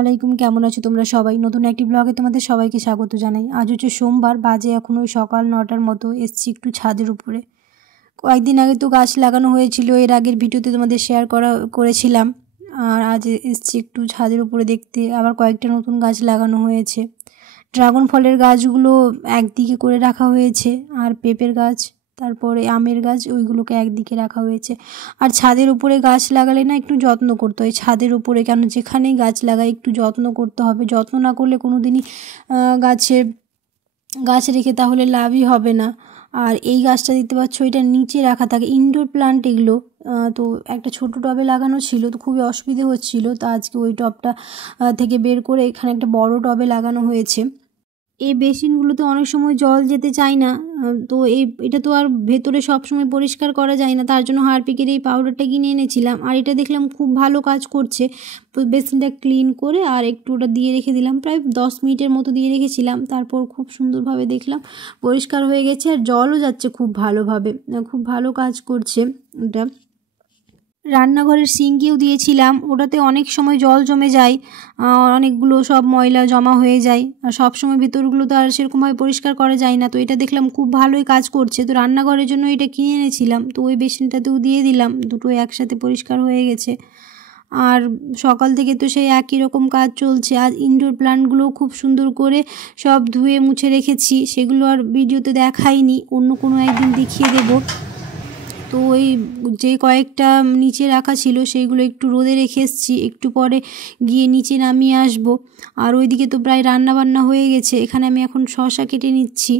আলাইকুম, কেমন আছো তোমরা সবাই? নতুন একটি ব্লগে তোমাদের সবাইকে স্বাগত জানাই। আজ হচ্ছে সোমবার, বাজে এখন ওই সকাল 9টার মতো। এসছি একটু ছাদের উপরে। কয়েকদিন আগে তো গাছ লাগানো হয়েছিল, এর আগের ভিডিওতে তোমাদের শেয়ার করেছিলাম। আর আজ এসছি একটু ছাদের উপরে দেখতে। আবার কয়েকটা নতুন গাছ লাগানো হয়েছে। ড্রাগন ফলের গাছগুলো একদিকে করে রাখা হয়েছে, আর পেঁপের গাছ, তারপরে আমের গাছ, ওইগুলোকে একদিকে রাখা হয়েছে। আর ছাদের উপরে গাছ লাগালে না একটু যত্ন করতে হয় ছাদের উপরে, কেন যেখানেই গাছ লাগাই একটু যত্ন করতে হবে। যত্ন না করলে কোনো দিনই গাছ রেখে তাহলে লাভই হবে না। আর এই গাছটা দেখতে পাচ্ছ, এটা নিচে রাখা থাকে, ইনডোর প্লান্ট এগুলো। তো একটা ছোট টবে লাগানো ছিল, তো খুবই অসুবিধে হচ্ছিল, তো আজকে ওই টবটা থেকে বের করে এখানে একটা বড় টবে লাগানো হয়েছে। এই বেসিনগুলোতে অনেক সময় জল যেতে চায় না, তো এটা তো আর ভেতরে সব সময় পরিষ্কার করা যায় না, তার জন্য হারপিকের এই পাউডারটা কিনে এনেছিলাম। আর এটা দেখলাম খুব ভালো কাজ করছে। বেসিনটা ক্লিন করে আর একটু ওটা দিয়ে রেখে দিলাম, প্রায় 10 মিনিটের মতো দিয়ে রেখেছিলাম। তারপর খুব সুন্দরভাবে দেখলাম পরিষ্কার হয়ে গেছে, আর জলও যাচ্ছে খুব ভালোভাবে। খুব ভালো কাজ করছে এটা। রান্নাঘরের সিঙ্কেও দিয়েছিলাম, ওটাতে অনেক সময় জল জমে যায়, অনেকগুলো সব ময়লা জমা হয়ে যায়, আর সব সময় ভেতরগুলো তো আর সেরকমভাবে পরিষ্কার করা যায় না। তো এটা দেখলাম খুব ভালোই কাজ করছে, তো রান্নাঘরের জন্য এটা কিনে এনেছিলাম। তো ওই বেসিনটাতেও দিয়ে দিলাম, দুটো একসাথে পরিষ্কার হয়ে গেছে। আর সকাল থেকে তো সেই একই রকম কাজ চলছে। আর ইনডোর প্ল্যান্টগুলোও খুব সুন্দর করে সব ধুয়ে মুছে রেখেছি, সেগুলো আর ভিডিওতে দেখাইনি, অন্য কোনো একদিন দেখিয়ে দেবো। তো ওই যে কয়েকটা নিচে রাখা ছিল সেইগুলো একটু রোদে রেখে এসেছি, একটু পরে গিয়ে নিচে নামিয়ে আসব। আর ওইদিকে তো প্রায় রান্না বান্না হয়ে গেছে, এখানে আমি এখন শসা কেটে নিচ্ছি।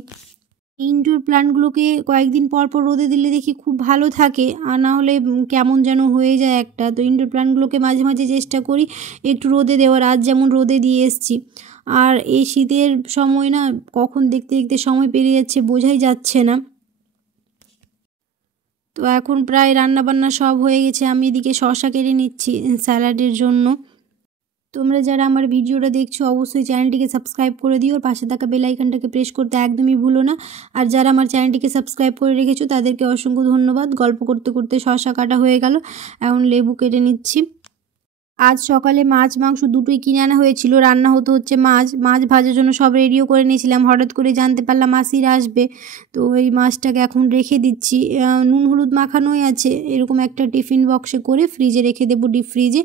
ইনডোর প্ল্যান্টগুলোকে কয়েকদিন পর পর রোদে দিলে দেখি খুব ভালো থাকে, আর না হলে কেমন যেন হয়ে যায় একটা। তো ইনডোর প্ল্যান্টগুলোকে মাঝে মাঝে চেষ্টা করি একটু রোদে দেওয়ার, আজ যেমন রোদে দিয়ে এসেছি। আর এই শীতের সময় না কখন দেখতে দেখতে সময় পেরিয়ে যাচ্ছে বোঝাই যাচ্ছে না। তো এখন প্রায় রান্নাবান্না সব হয়ে গেছে, আমি এদিকে শসা কেটে নিচ্ছি স্যালাডের জন্য। তোমরা যারা আমার ভিডিওটা দেখছো অবশ্যই চ্যানেলটিকে সাবস্ক্রাইব করে দিও, আর পাশে থাকা বেল আইকনটাকে প্রেস করতে একদমই ভুলো না। আর যারা আমার চ্যানেলটিকে সাবস্ক্রাইব করে রেখেছো তাদেরকে অসংখ্য ধন্যবাদ। গল্প করতে করতে শসা কাটা হয়ে গেল, এখন লেবু কেটে নিচ্ছি। আজ সকালে মাছ মাংস দুটোই কিনে আনা হয়েছিল, রান্না হচ্ছে মাছ ভাজার জন্য সব রেডিও করে নিয়েছিলাম। হঠাৎ করে জানতে পারলাম মাসিরা আসবে, তো এই মাছটাকে এখন রেখে দিচ্ছি। নুন হলুদ মাখানোই আছে, এরকম একটা টিফিন বক্সে করে ফ্রিজে রেখে দেবো, ডিপ ফ্রিজে।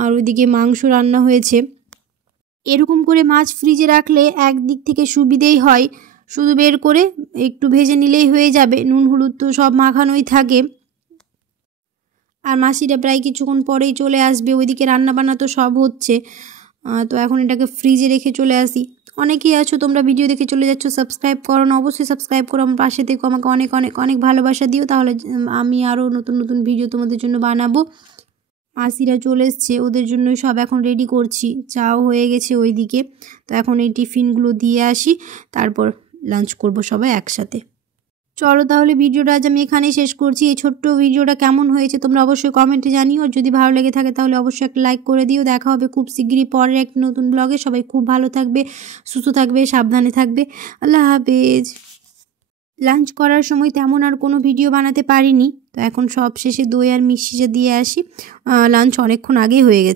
আর ওইদিকে মাংস রান্না হয়েছে। এরকম করে মাছ ফ্রিজে রাখলে একদিক থেকে সুবিধেই হয়, শুধু বের করে একটু ভেজে নিলেই হয়ে যাবে, নুন হলুদ তো সব মাখানোই থাকে। আর মাসিরা প্রায় কিছুক্ষণ পরেই চলে আসবে, ওইদিকে রান্নাবান্না তো সব হচ্ছে। তো এখন এটাকে ফ্রিজে রেখে চলে আসি। অনেকেই আছো তোমরা ভিডিও দেখে চলে যাচ্ছ, সাবস্ক্রাইব করো না, অবশ্যই সাবস্ক্রাইব করো, আমার পাশে থেকে আমাকে অনেক অনেক অনেক ভালোবাসা দিও, তাহলে আমি আরও নতুন নতুন ভিডিও তোমাদের জন্য বানাবো। মাসিরা চলে এসছে, ওদের জন্যই সব এখন রেডি করছি। চাও হয়ে গেছে ওইদিকে, তো এখন এই টিফিনগুলো দিয়ে আসি, তারপর লাঞ্চ করব সবাই একসাথে। চলো তাহলে ভিডিওটা আজ আমি এখানেই শেষ করছি। এই ছোট্ট ভিডিওটা কেমন হয়েছে তোমরা অবশ্যই কমেন্টে জানিও, আর যদি ভালো লেগে থাকে তাহলে অবশ্যই একটা লাইক করে দিও। দেখা হবে খুব শিগগিরই পরের একটা নতুন ব্লগে। সবাই খুব ভালো থাকবে, সুস্থ থাকবে, সাবধানে থাকবে। আল্লাহ হাফেজ। লাঞ্চ করার সময় তেমন আর কোনো ভিডিও বানাতে পারিনি, তো এখন সব শেষে দই আর মিষ্টি দিয়ে আসি। লাঞ্চ অনেকক্ষণ আগেই হয়ে গেছে।